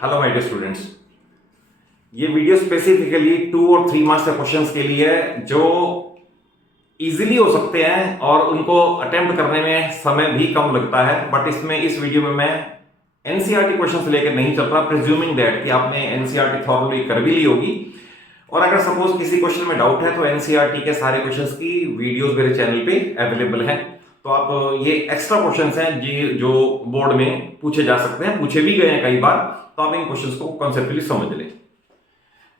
Hello my dear students. ये video specifically 2 और 3 marks के क्वेश्चंस के लिए है जो इजीली हो सकते हैं और उनको अटेम्प्ट करने में समय भी कम लगता है। बट इसमें इस वीडियो में मैं एनसीईआरटी क्वेश्चंस लेकर नहीं चल रहा, प्रिज्यूमिंग दैट कि आपने एनसीईआरटी थॉरली कर भी ली होगी। और अगर सपोज किसी क्वेश्चन में डाउट है तो एनसीईआरटी के सारे क्वेश्चंस की वीडियोस मेरे चैनल पे अवेलेबल हैं। तो आप ये एक्स्ट्रा क्वेश्चंस हैं जो बोर्ड में पूछे जा सकते हैं, पूछे भी गए हैं कई बार, तो आप इन क्वेश्चंस को कॉन्सेप्चुअली समझ लें।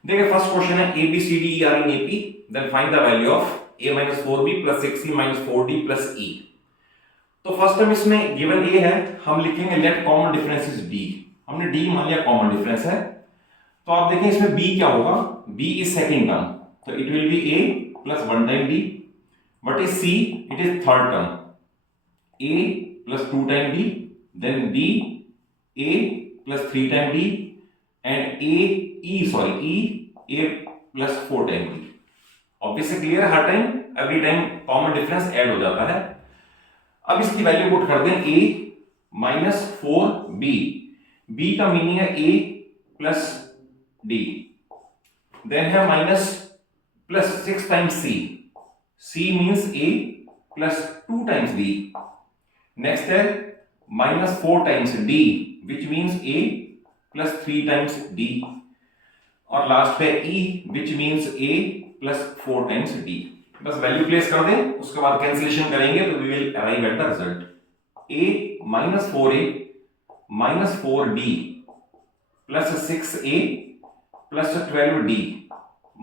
देखिए फर्स्ट क्वेश्चन है A B C D E are in AP, then find the value of a minus 4b plus 6c minus 4d plus e। तो फर्स्ट टर्म इसमें गिवन ये है, हम लिखेंगे late common difference is d। हमने d मान लिया common difference है, तो आप देखें इसमें b क्या होगा, b इज सेकंड टर्म, तो it will B a plus 1 time d। What is c, it is third term, a plus 2 time d, then d a plus 3 time d and e plus 4 time d। Obviously clear है, हर time every time common difference add हो जाता है। अब इसकी value put कर दें a minus 4b, b का मीनिंग है a प्लस d, देन है minus plus 6 times c, c means a plus 2 times d। Next है minus 4 times d which means a plus 3 times d, और last है e which means a plus 4 times d। बस value place कर दें, उसके बाद cancellation करेंगे तो we will arrive at the result. a minus 4a minus 4d plus 6a plus 12d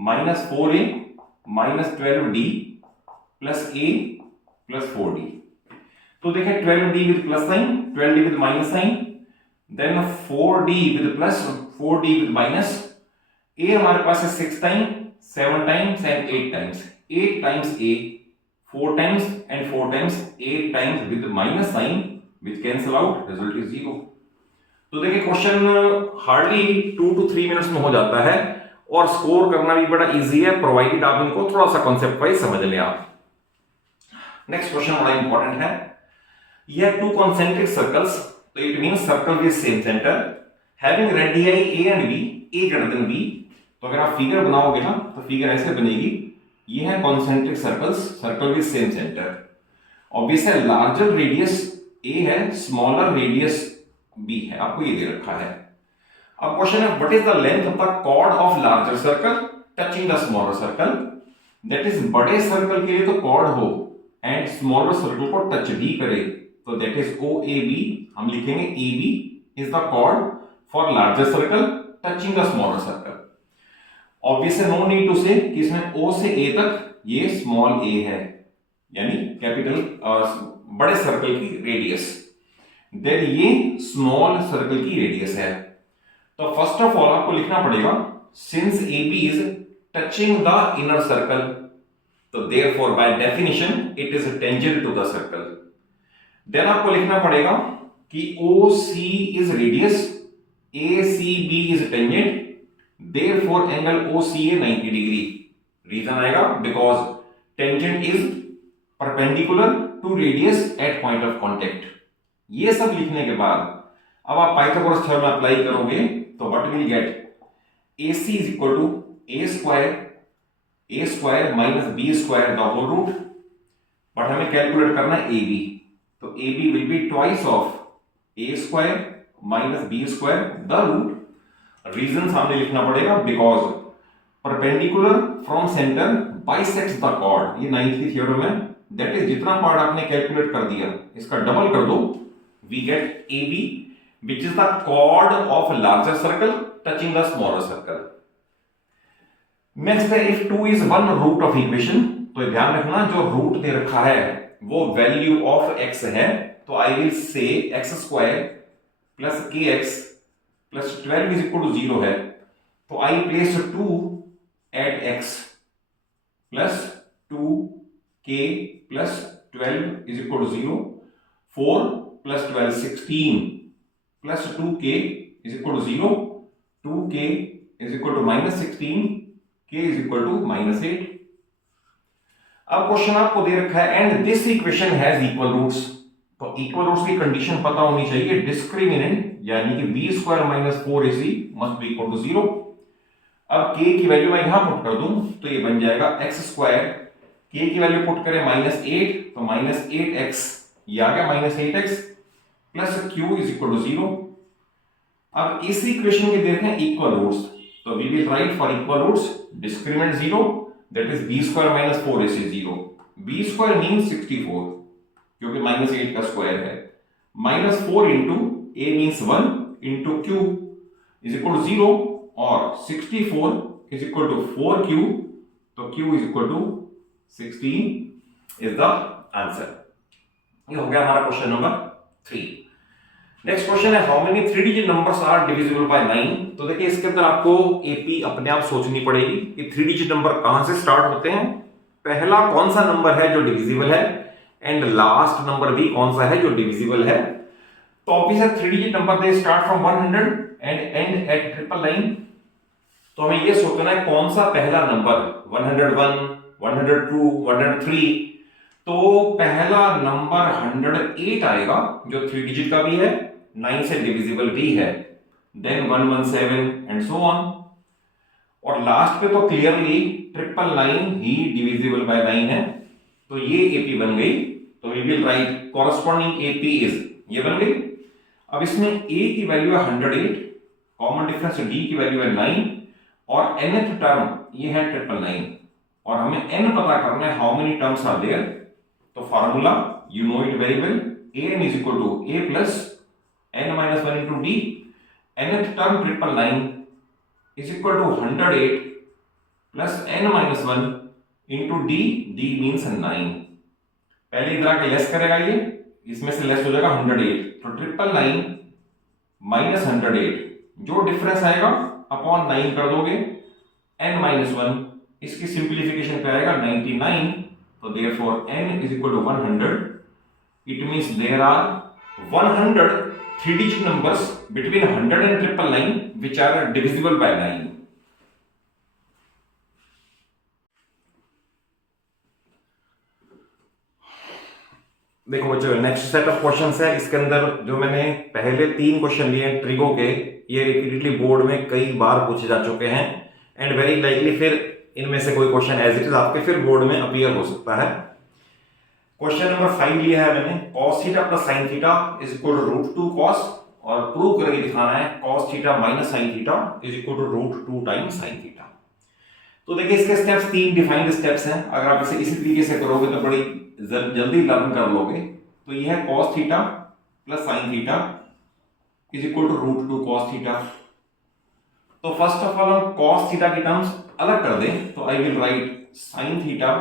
minus 4a minus 12d plus a plus 4d। तो देखें 12d with plus sign, 12d with minus sign, then 4d with plus, 4d with minus. a हमारे पास है 6 time, 7 times and 8 times, 8 times a, 4 times and 4 times 8 times with minus sign which cancel out, result is 0। तो देखिए question hardly 2 to 3 minutes में हो जाता है और स्कोर करना भी बड़ा इजी है, प्रोवाइडेड आप इनको थोड़ा सा कॉन्सेप्ट वाइज समझ लें आप। नेक्स्ट क्वेश्चन बड़ा इंपॉर्टेंट है, यह 2 concentric circles, तो it means circle with same centre having radii a and b, a greater than b। तो अगर आप फिगर बनाओगे ना तो फिगर ऐसे बनेगी, ये है concentric circles, circle with same centre. Obvious है लार्जर रेडियस ए है, स्मॉलर रेडियस बी है, आपको ये दे रखा है। अब क्वेश्चन है what is the length of the chord of larger circle touching the smaller circle. That is बड़े सर्कल के लिए तो कॉर्ड हो एंड स्मॉलर सर्कल को टच भी करे, तो that is O A B. हम लिखेंगे A B is the chord for larger circle touching the smaller circle. Obviously no need to say कि इसमें O से A तक ये स्मॉल a है, यानी कैपिटल बड़े सर्कल की रेडियस, देन ये स्मॉल सर्कल की रेडियस है। तो फर्स्ट ऑफ ऑल आपको लिखना पड़ेगा since AB is touching the inner circle, तो therefore by definition it is tangent to the circle. Then आपको लिखना पड़ेगा कि OC is radius, ACB is tangent, therefore angle OCA 90 degree. Reason आएगा because tangent is perpendicular to radius at point of contact. ये सब लिखने के बाद अब आप पाइथागोरस थ्योरम अप्लाई करोगे तो what will get, AC is equal to a square minus b square the whole root, but हमें कैलकुलेट करना है AB, तो AB will be twice of a square minus b square the root. Reason सामने लिखना पड़ेगा because perpendicular from centre bisects the chord, ये 9th की theorem है। दैट इज जितना पार्ट आपने कैलकुलेट कर दिया इसका डबल कर दो, we get AB which is the chord of larger circle touching the smaller circle. Next है if 2 is one root of equation, तो ध्यान रखना जो रूट दे रखा है वो वैल्यू ऑफ x है, तो I will say x square plus kx plus 12 is equal to 0 है, तो I place 2 at x plus 2k plus 12 is equal to 0, 4 plus 12 16 plus 2k is equal to 0, 2k is equal to minus 16, k is equal to minus 8। अब question आपको दे रखा है and this equation has equal roots, तो equal roots की condition पता होनी चाहिए, डिस्क्रिमिनेंट यानी कि b square minus 4ac must be equal to 0। अब k की वैल्यू मैं यहां पुट कर दूं तो ये बन जाएगा x स्क्वायर, k की वैल्यू पुट करें -8 तो -8x, ये आ गया -8x plus q is equal to 0। अब इस इक्वेशन के देखें इक्वल रूट्स, तो we will write for equal roots discriminant 0 that is b square minus 4ac 0। b square means 64 क्योंकि -8 का स्क्वायर है, -4 into a means 1 into q is equal to 0 और 64 is equal to 4q, तो q is equal to 16 is the answer. ये हो गया हमारा question number 3। Next question है how many 3 digit numbers are divisible by 9। तो देखिए इसके अंदर आपको एपी अपने आप सोचनी पड़ेगी कि 3 डिजिट नंबर कहां से स्टार्ट होते हैं, पहला कौन सा नंबर है जो डिविजिबल है एंड लास्ट नंबर भी कौन सा है जो डिविजिबल है। तो obviously 3 digit number they start from 100 and end at 999। तो हमें ये सोचना है कौन सा पहला नंबर 101, 102, 103। तो पहला नंबर 108 आएगा जो 3 डिजिट का भी है, 9 से डिविजिबल भी है, देन 117 एंड सो ऑन। और लास्ट पे तो क्लियरली 999 ही डिविजिबल बाय 9 है, तो ये एपी बन गई। तो we will write corresponding AP is, ये बन गई। अब इसमें a की वैल्यू है 108, कॉमन डिफरेंस d की वैल्यू है 9 और nth टर्म ये है 999 और हमें n पता करना है how many terms are there. तो formula you know it very well, an is equal to a plus n minus 1 into d, nth term 999 is equal to 108 plus n minus 1 into d, d means 9। पहले इधर आके less करेगा, ये इसमें से less हो जाएगा 108, तो 999 माइनस 108 जो डिफरेंस आएगा अपॉन 9 कर दोगे, n माइनस 1 इसकी सिंप्लीफिकेशन पे आएगा 99, तो therefore n is equal to 100। It means there are 100 3 digit numbers between 100 and 999 which are divisible by 9। देखो बच्चों नेक्स्ट सेट ऑफ क्वेश्चंस है, इसके अंदर जो मैंने पहले 3 क्वेश्चन लिए ट्रिगो के, ये रिपीटेडली बोर्ड में कई बार पूछे जा चुके हैं एंड वेरी लाइकली फिर इनमें से कोई क्वेश्चन एज इट इज आपके फिर बोर्ड में अपीयर हो सकता है। क्वेश्चन नंबर 5 लिया है मैंने, cos theta plus sin theta is equal to √2 cos, और प्रूव करके दिखाना है cos theta minus sin theta is equal to √2 times sin theta. तो देखिए इसके स्टेप्स 3 डिफाइंड स्टेप्स हैं, अगर आप इसे इसी तरीके से करोगे तो बड़ी जल्दी लर्न कर लोगे। तो ये है cos theta plus sin theta is equal to √2 cos theta. तो फर्स्ट ऑफ ऑल हम cos थीटा की टर्म्स अलग कर दें, तो I will write sin theta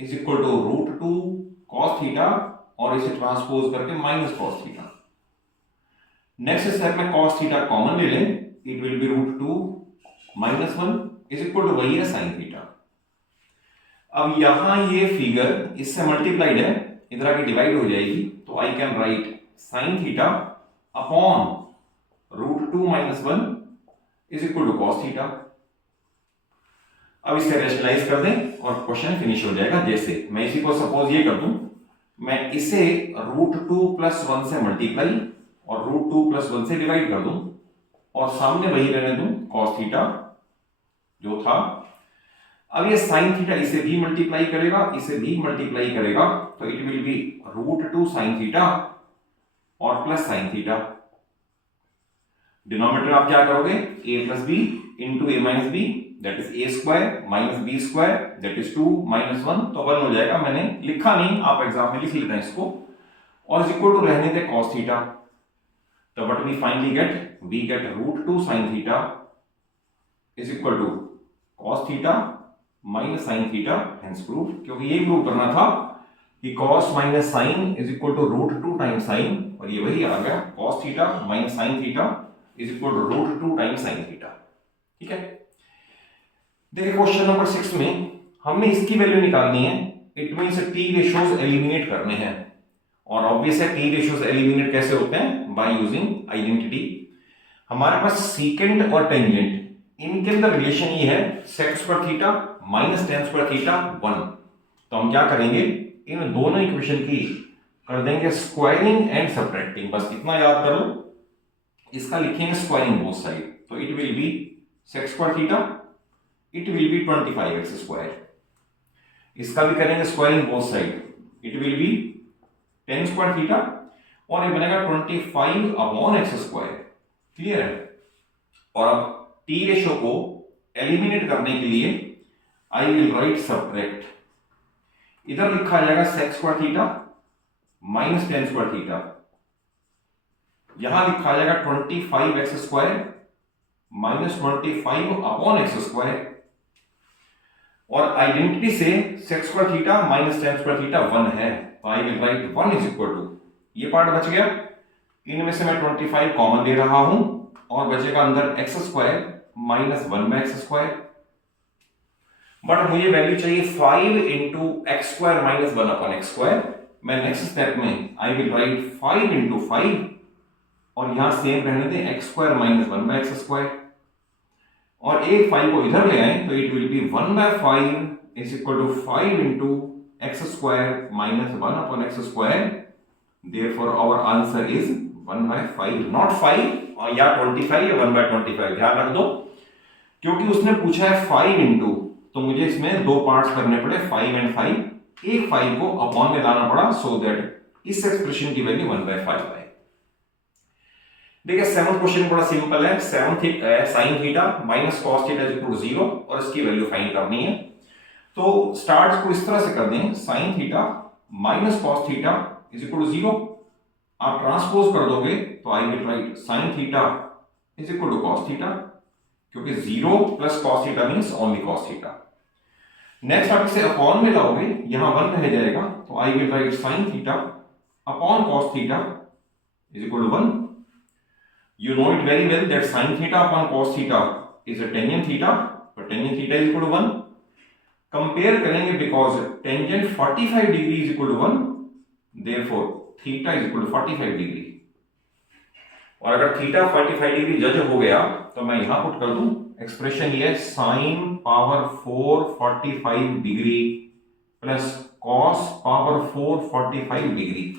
is equal to √2 cos theta और इसे ट्रांसपोज करके minus cos theta. Next step में cos थीटा कॉमन ले लें, it will be √2 minus 1 is equal to वही है sin थीटा। अब यहां ये फिगर इससे मल्टीप्लाइड है, इधर आके डिवाइड हो जाएगी, तो I can write sin theta upon √2 minus 1 is equal to cos theta. अब इसे रेशनलाइज कर दें और क्वेश्चन फिनिश हो जाएगा। जैसे मैं इसी को सपोज ये कर दूं, मैं इसे √2 प्लस 1 से मल्टीप्लाई और √2 प्लस 1 से डिवाइड कर दूं और सामने वही रहने दूं cos थीटा जो था। अब ये sin थीटा इसे भी मल्टीप्लाई करेगा, इसे भी मल्टीप्लाई करेगा, तो it will be √2 sin theta और प्लस sin थीटा। डिनोमिनेटर आप क्या करोगे, a plus b into a minus b that is a square minus b square that is 2 minus 1, तो 1 हो जाएगा। मैंने लिखा नहीं, आप एग्जाम में लिख लेते हैं इसको, और इज इक्वल टू रहने दे cos थीटा। तो what we finally get, we get √2 sin theta is equal to cos theta minus sin theta, hence prove. क्योंकि ये प्रूव करना था कि cos minus sin is equal to √2 times sin, और ये वही आ गया cos theta minus sin theta is equal to √2 times sin theta. ठीक है, देखिए क्वेश्चन नंबर 6 में हमने इसकी वैल्यू निकालनी है, it means T ratios eliminate करने हैं, और ऑब्वियस है टी रेशियोज एलिमिनेट कैसे होते हैं, बाय यूजिंग आइडेंटिटी। हमारे पास सीकेंट और टेंजेंट, इनके अंदर रिलेशन ये है sec² theta minus tan² theta 1। तो हम क्या करेंगे, इन दोनों इक्वेशन की कर देंगे स्क्वायरिंग एंड सब्ट्रैक्टिंग, बस इतना याद कर लो। इसका लिखेंगे स्क्वायरिंग बोथ साइड, तो it will B sec square theta, it will B 25x square. इसका भी करेंगे squaring both side, it will B 10 square theta, और ये बनेगा 25 अपॉन एक्स स्क्वायर। क्लियर है? और अब टी रेशो को एलिमिनेट करने के लिए आई विल राइट सब्ट्रैक्ट, इधर लिखा जाएगा sec square theta minus 10 square theta, यहां लिखा जाएगा 25x square minus 25 upon x square, और आइडेंटिटी से sec square theta minus 10 square theta 1 है, तो I will write 1 is equal to, ये पार्ट बच गया, इनमें से मैं 25 कॉमन ले रहा हूं और बचेगा अंदर x square minus 1 by x square, but मुझे वैल्यू चाहिए 5 into x square minus 1 upon x square. मैं नेक्स्ट स्टेप में आई विल राइट 5 इंटू 5, और यहां सेम रहने दें x square minus 1 by x square, और एक 5 को इधर ले आए तो it will be 1 by 5 is equal to 5 into x square minus 1 upon x square. Therefore our answer is 1 by 5, not 5 और या 25 या 1 बाय 25, ध्यान रख दो, क्योंकि उसने पूछा है 5 इंटू, तो मुझे इसमें दो पार्ट्स करने पड़े 5 एंड 5, एक 5 को अपॉन में लाना पड़ा, सो दैट इस एक्सप्रेशन की वैल्यू 1 बाय 5 है। देखिए सेवंथ क्वेश्चन बड़ा सिंपल है, sine theta minus cos theta is equal to 0 और इसकी वैल्यू फाइंड करनी है। तो स्टार्ट को इस तरह से कर दें, sine theta minus cos theta is equal to 0, आप ट्रांसपोज कर दोगे तो I will write sine theta is equal to cos theta, क्योंकि 0 plus cos theta means only cos theta. Next आप इसे अपॉन में लाओगे, यहां 1 रह जाएगा, तो I will write sine theta upon cos theta is equal to 1। You know it very well that sin theta upon cos theta is a tangent theta, but tangent theta is equal to 1. Compare करेंगे because tangent 45 degree is equal to 1, therefore theta is equal to 45 degree. और अगर theta 45 degree जज हो गया तो मैं यहां put कर दूं एक्सप्रेशन ये sin power 4 45 degree plus cos power 4 45 degree,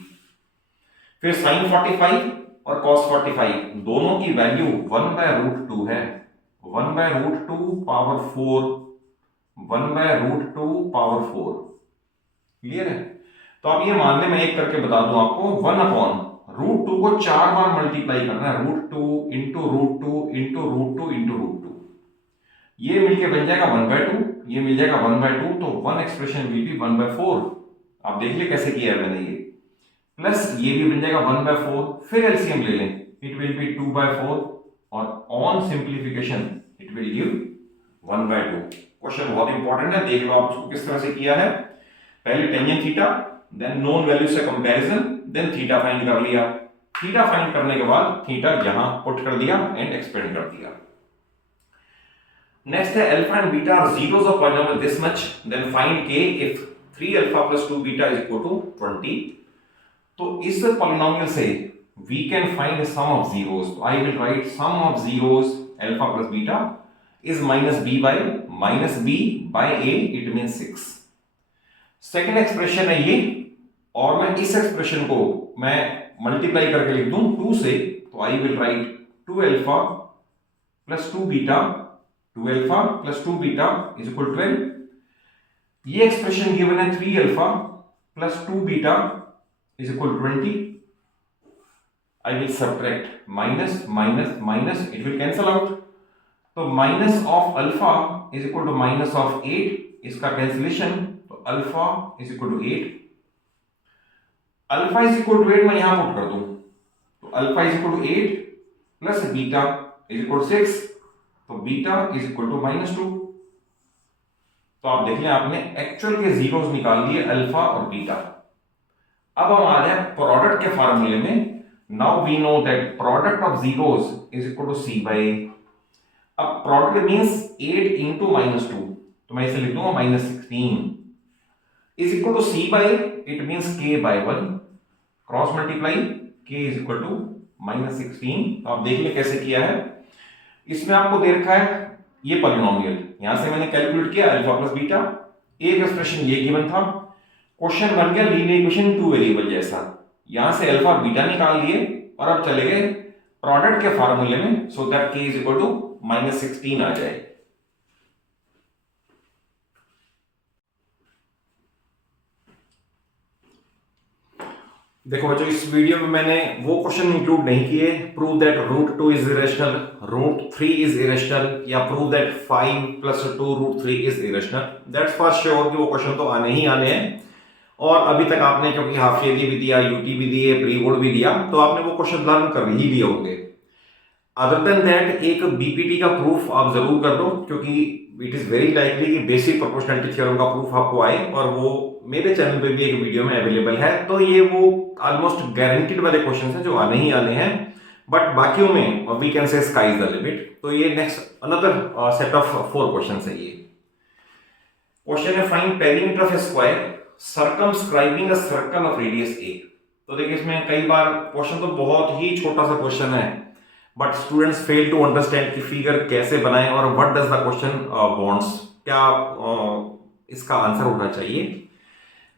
फिर sin 45 और cos 45 दोनों की वैल्यू 1 बाय रूट 2 है, 1 by root 2 power 4, 1 by root 2 power 4। Clear है? तो आप ये मान लें, मैं एक करके बता दूं आपको, 1 अपॉन रूट 2 को 4 बार मल्टीप्लाई करना है, root 2 into root 2 into root 2 into root 2, ये मिलके बन जाएगा 1 बाय 2, ये मिल जाएगा 1 बाय 2, तो 1 एक्सप्रेशन विल बी 1 बाय 4। आप देख ले कैसे किया है मैंने, ये प्लस ये भी बन जाएगा 1 बाय 4, फिर एलसीएम ले लें, इट विल बी 2 बाय 4, और on simplification it will give 1 by 2। Question बहुत इंपॉर्टेंट है, देख लो आप उसको किस तरह से किया है। पहले tangent theta, then known value से कंपैरिजन, देन थीटा फाइंड कर लिया, थीटा फाइंड करने के बाद थीटा यहां पुट कर दिया एंड एक्सपेंड कर दिया। नेक्स्ट है alpha and beta are zeros of polynomial this much, then find k if 3 alpha plus 2 beta is equal to 20। तो इस पॉलिनोमियल से we can find sum of zeros, so I will write sum of zeros alpha plus beta is minus b by a, it means 6। Second expression है ये, और मैं इस expression को मैं मल्टीप्लाई करके लिख दूं 2 से, तो I will write 2 alpha plus 2 beta, 2 alpha plus 2 beta is equal to 12। ये एक्सप्रेशन गिवन है 3 alpha plus 2 beta is equal to 20। I will subtract minus minus minus, it will cancel out, तो minus of alpha is equal to minus of 8, इसका cancellation, तो alpha is equal to 8, alpha is equal to 8 मैं यहां put कर दूं, तो alpha is equal to 8 plus beta is equal to 6, तो beta is equal to minus 2। तो आप देख लें आपने एक्चुअल के जीरोस निकाल लिए अल्फा और बीटा। अब हम आ जाए प्रोडक्ट के फार्मूले में। Now we know that product of zeros is equal to c by a। अब product means 8 into minus 2, तो मैं इसे लिख दूंगा minus 16 is equal to c by a, it means k by 1, cross multiply k is equal to minus 16। तो आप देख लें कैसे किया है। इसमें आपको दे रखा है ये पॉलिनोमियल, यहां से मैंने कैलकुलेट किया अल्फा प्लस बीटा, एक एक्सप्रेशन ये गिवन था, क्वेश्चन बन गया लीनियर इक्वेशन टू वेरिएबल जैसा। यहां से अल्फा बीटा निकाल लिए और अब चले गए प्रोडक्ट के फार्मूले में, so that k is equal to -16 आ जाए। देखो बच्चों, इस वीडियो में मैंने वो क्वेश्चन इंक्लूड नहीं किए, prove that √2 is irrational, √3 is irrational, या prove that 5 + 2 √3 is irrational. That's for sure कि वो क्वेश्चन तो आने ही आने हैं। और अभी तक आपने क्योंकि हाफ ईयरली भी दिया, यूटी भी दिए, प्री बोर्ड भी दिया, तो आपने वो क्वेश्चन लर्न कर ही लिए होंगे। अदर देन दैट एक बीपीटी का प्रूफ आप जरूर कर दो, क्योंकि इट इज वेरी लाइकली कि बेसिक प्रोपोर्शनलिटी थ्योरम का प्रूफ आपको आए, और वो मेरे चैनल पे भी एक वीडियो में अवेलेबल है। तो ये वो ऑलमोस्ट गारंटीड वाले क्वेश्चन हैं जो आने ही आने हैं, बट बाकियों में we can say sky is the limit. तो ये next another set of 4 question है। ये क्वेश्चन है find perimeter of a square circumscribing a circle of radius a। तो देखिए इसमें कई बार क्वेश्चन तो बहुत ही छोटा सा क्वेश्चन है, but students fail to understand कि फिगर कैसे बनाएं और what does the question wants, क्या इसका आंसर होना चाहिए।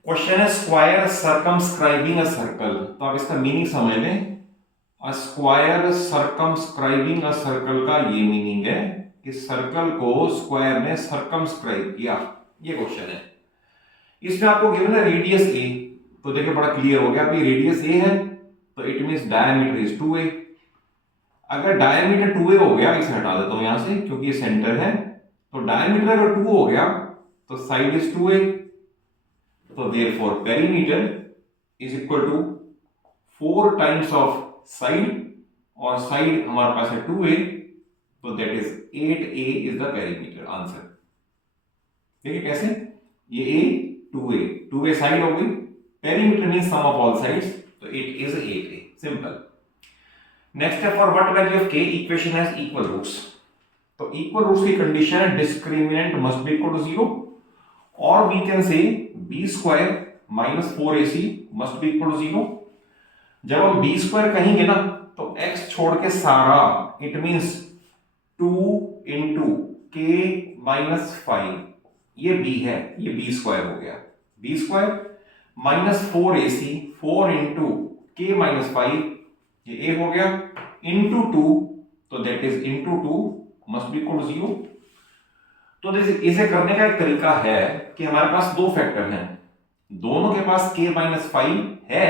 क्वेश्चन है स्क्वायर सर्कमस्क्राइबिंग अ सर्कल, तो आप इसका मीनिंग समझ लें। A square circumscribing a circle का ये मीनिंग है कि सर्कल को स्क्वायर ने सर्कमस्क्राइब किया, ये क्वेश्चन है। इसमें आपको गिवन है रेडियस a, तो देखिए बड़ा क्लियर हो गया, अभी रेडियस a है तो it means diameter is 2a। अगर डायमीटर 2a हो गया, इसे हटा देता हूं यहां से क्योंकि ये सेंटर है, तो डायमीटर अगर 2 हो गया तो साइड इज 2a, तो therefore perimeter is equal to 4 times of side, और साइड हमारे पास है 2a, तो that is 8a is the perimeter answer. देखिए कैसे, ये a 2a साइड हो गई, perimeter means sum of all sides, तो it is 8a, simple. Next is for what value of k equation has equal roots. तो equal roots की condition है discriminant must be equal to 0, और we can से b² - 4ac must be equal to 0। जब हम b² कहेंगे ना तो x छोड़ के सारा, इट मींस 2 * k - 5, ये b है, ये b² हो गया, b² - 4ac 4 * k - 5, ये a हो गया, इंटू 2, तो that is into 2 must be equal to 0। तो इसे करने का एक तरीका है कि हमारे पास दो फैक्टर हैं, दोनों के पास k - 5 है,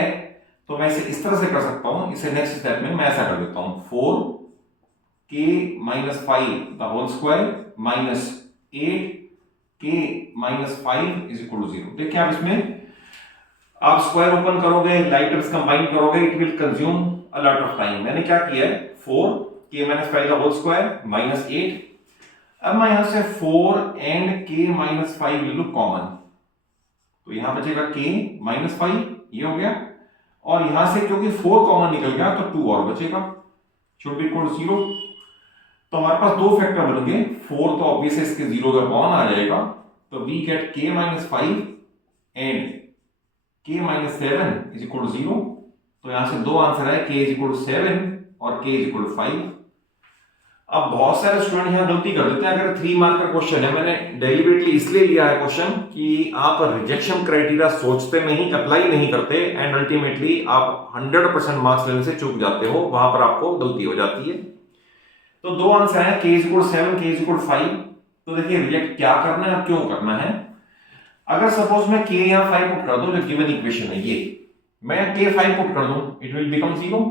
तो मैं इसे इस तरह से कर सकता हूं। इसे नेक्स्ट स्टेप में मैं ऐसा कर देता हूं, 4k - 5 the whole square minus 8k - 5 is equal to 0। देखिए आप इसमें आप स्क्वायर ओपन करोगे, लाइटर्स कंबाइन करोगे, it will consume a lot of time. मैंने क्या किया है, 4k - 5 the whole square minus 8। अब मैं यहां से 4 एंड k - 5 ले लूं कॉमन, तो यहां बचेगा k - 5, ये हो गया, और यहां से क्योंकि 4 कॉमन निकल गया तो 2 और बचेगा, शुड बी इक्वल टू 0। तो हमारे पास दो फैक्टर बनेंगे, 4 तो ऑब्वियसली इसके 0 का कॉमन आ जाएगा, तो we get k - 5 and k - 7 is equal to 0। तो यहां से दो आंसर है, k इज इक्वल टू 7 और k इज इक्वल टू 5। अब बहुत सारे स्टूडेंट यहां गलती कर देते हैं, अगर 3 मार्क का क्वेश्चन है, मैंने डेलिबरेटली इसलिए लिया है क्वेश्चन कि आप रिजेक्शन क्राइटेरिया सोचते नहीं, अप्लाई नहीं करते, एंड अल्टीमेटली आप 100% मार्क्स लेने से चूक जाते हो, वहां पर आपको गलती हो जाती है। तो दो आंसर है, k is equal to 7, k is equal to 5। तो देखिए रिजेक्ट क्या करना है, क्यों करना है। अगर सपोज मैं k यहां 5 पुट कर दूं, जो गिवन इक्वेशन है, ये मैं k 5 पुट कर दूं, इट विल बिकम 0,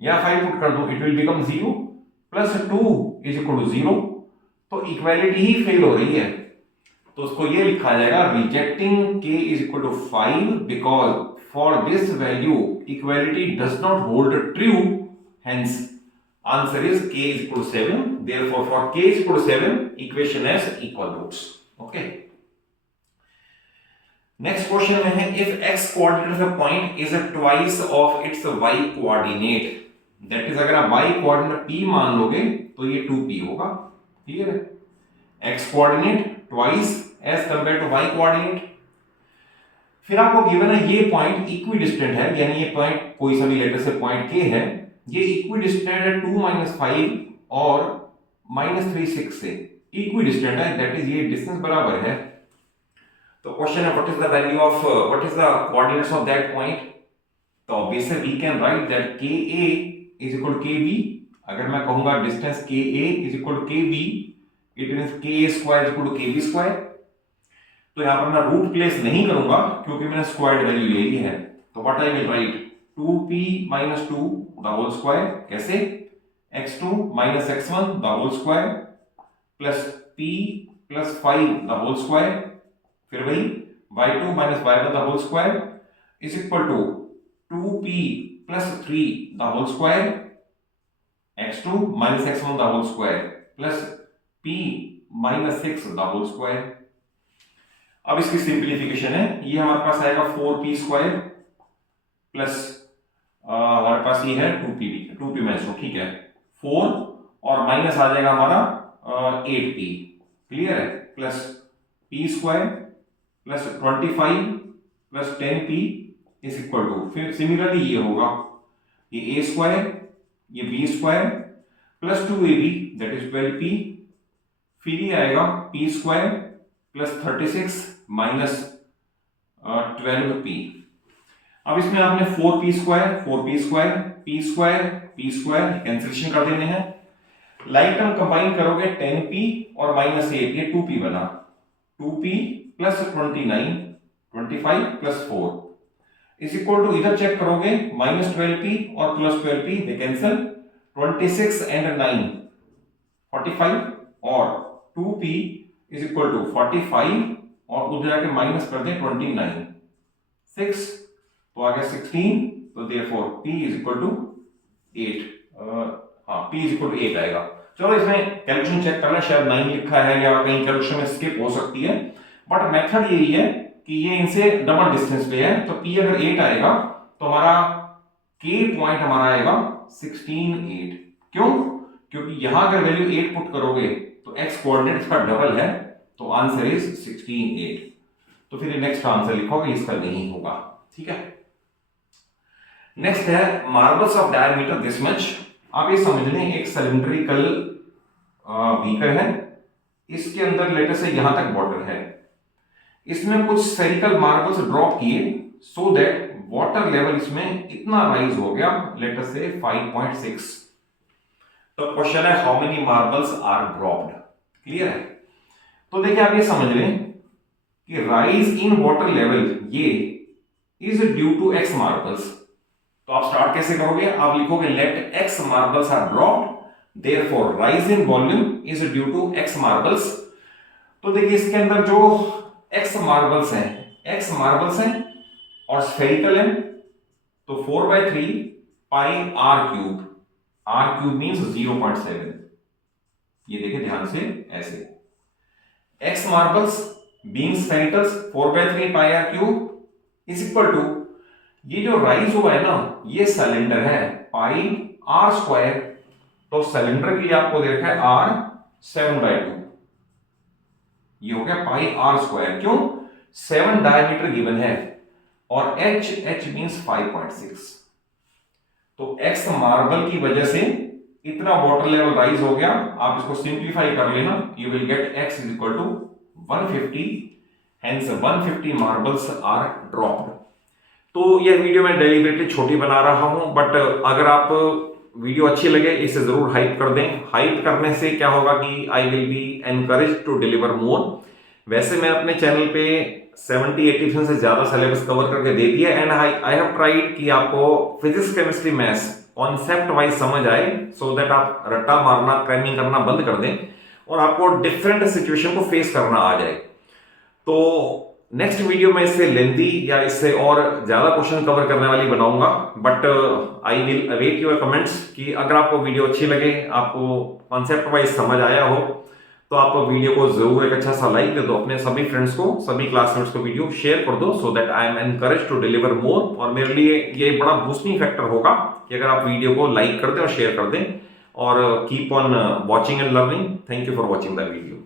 या 5 पुट कर दूं, it will become 0 plus 2 is equal to 0। तो इक्वालिटी ही फेल हो रही है, तो उसको ये लिखा जाएगा rejecting k is equal to 5 because for this value equality does not hold true, hence answer is k is equal to 7। Therefore for k is equal to 7 equation has equal roots. Okay, next question में है if x coordinate of a point is twice of its y coordinate, that is अगर आप y coordinate p मान लोगे तो ये 2p होगा, clear है। x coordinate twice as compare to y coordinate. फिर आपको गिवन है ये पॉइंट इक्वी डिस्टेंट है, यानी ये पॉइंट कोई सा भी लेटर से पॉइंट k है, ये इक्वी डिस्टेंट है 2 - 5 और -3 6 से इक्वी डिस्टेंट है, दैट इज ये डिस्टेंस बराबर है तो क्वेश्चन है what is the value of what is the coordinates of that point. तो obviously we can write that K A is equal to K B. अगर मैं कहूंगा distance K A is equal to K B, it means K A square is equal to K B square. तो यहां पर मैं root place नहीं करूंगा क्योंकि मैंने स्क्वायर्ड वैल्यू ले ली है। तो what I will right 2p minus 2 the whole square, कैसे x2 minus x1 the whole square plus p plus 5 the whole square, फिर वही y2 minus y1 the whole square is equal to 2p plus 3 the whole square, x2 minus x1 the whole square plus p minus 6 the whole square। अब इसकी simplification है, ये हमारे पास आएगा 4p square plus हमारे पास ये है 2p माइनस 2, ठीक है 4 और माइनस आ जाएगा हमारा 8p, क्लियर है, plus p square plus 25 plus 10p is equal to, फिर सिमिलरली ये होगा ये a स्क्वायर ये b square plus 2ab that is 12p, फिर ये आएगा p square plus 36 minus 12p। अब इसमें आपने 4p square p square cancellation कर देने हैं। लाइक टर्म कंबाइन करोगे 10p और माइनस 8 ये 2p बना, 2p plus 29 25 plus 4 is equal to, इधर चेक करोगे माइनस 12p और plus 12p they cancel, 26 and 9 45 और 2p इज इक्वल टू 45 और उधर जाके माइनस कर दे 29 6 तो आ गया 16, तो therefore p is equal to 8, हाँ p इज इक्वल टू 8 आएगा। चलो इसमें कैलकुलेशन चेक करना, शायद 9 लिखा है या कहीं कैलकुलेशन में स्किप हो सकती है, बट मेथड यही है कि ये इनसे डबल डिस्टेंस पे है। तो p अगर 8 आएगा तो हमारा k पॉइंट हमारा आएगा 16 8, क्यों? क्योंकि यहां अगर वैल्यू 8 पुट करोगे तो x कोऑर्डिनेट का डबल है, तो आंसर इज 16 8। तो फिर नेक्स्ट आंसर लिखोगे, इसका नहीं होगा, ठीक है। नेक्स्ट है marbles of diameter this much. आप ये समझ लें एक सिलिंड्रिकल बीकर है, इसके अंदर लेटर से यहां तक वाटर है, इसमें कुछ स्फेरिकल मार्बल्स ड्रॉप किए सो दैट वाटर लेवल इसमें इतना राइज हो गया लेटर से 5.6। तो क्वेश्चन है how many marbles are dropped, clear है। तो देखिए आप ये समझ लें कि राइज इन वाटर लेवल ये is due to x marbles. तो आप स्टार्ट कैसे करोगे, आप लिखोगे let x marbles are dropped therefore rise in volume is due to x marbles. तो देखिए इसके अंदर जो एक्स मार्बल्स हैं और स्फेरिकल है, तो 4/3 पाई r क्यूब मींस 0.7। ये देखिए ध्यान से ऐसे x marbles being sphericals 4/3 pi r cube is equal to, ये जो राइज हुआ है ना ये सिलेंडर है पाई r स्क्वायर, तो सिलेंडर के लिए आपको दे रखा है r 7/2, ये हो गया पाई r स्क्वायर, क्यों 7 डायमीटर गिवन है और h मींस 5.6। तो x मार्बल की वजह से इतना वाटर लेवल राइज हो गया। आप इसको सिंप्लीफाई कर लेना, you will get x is equal to 150, hence 150 marbles are dropped. तो यह वीडियो मैं डेलिबरेटली छोटी बना रहा हूं, बट अगर आप वीडियो अच्छी लगे इसे जरूर हाइप कर दें। हाइप करने से क्या होगा कि I will be encourage to deliver more. वैसे मैं अपने चैनल पे 70-80% से ज्यादा सिलेबस कवर करके दे दिया एंड आई हैव ट्राइड कि आपको physics chemistry maths concept wise समझ आए, सो दैट आप रट्टा मारना क्रैमिंग करना बंद कर दें और आपको डिफरेंट सिचुएशन को फेस करना आ जाए। तो नेक्स्ट वीडियो में इससे लेंथी या इससे और ज्यादा क्वेश्चन कवर करने वाली बनाऊंगा, but I will await your comments कि अगर आपको वीडियो अच्छी लगे, आपको कॉन्सेप्ट वाइज समझ आया हो, तो आप वीडियो को जरूर एक अच्छा सा लाइक दे दो, अपने सभी फ्रेंड्स को, सभी क्लासमेट्स को वीडियो शेयर कर दो, so that I am encourage to deliver more. और मेरे लिए ये बड़ा बूस्टिंग फैक्टर होगा कि अगर आप वीडियो को लाइक कर दें और शेयर कर दें, और keep on watching and learning. Thank you for watching the video.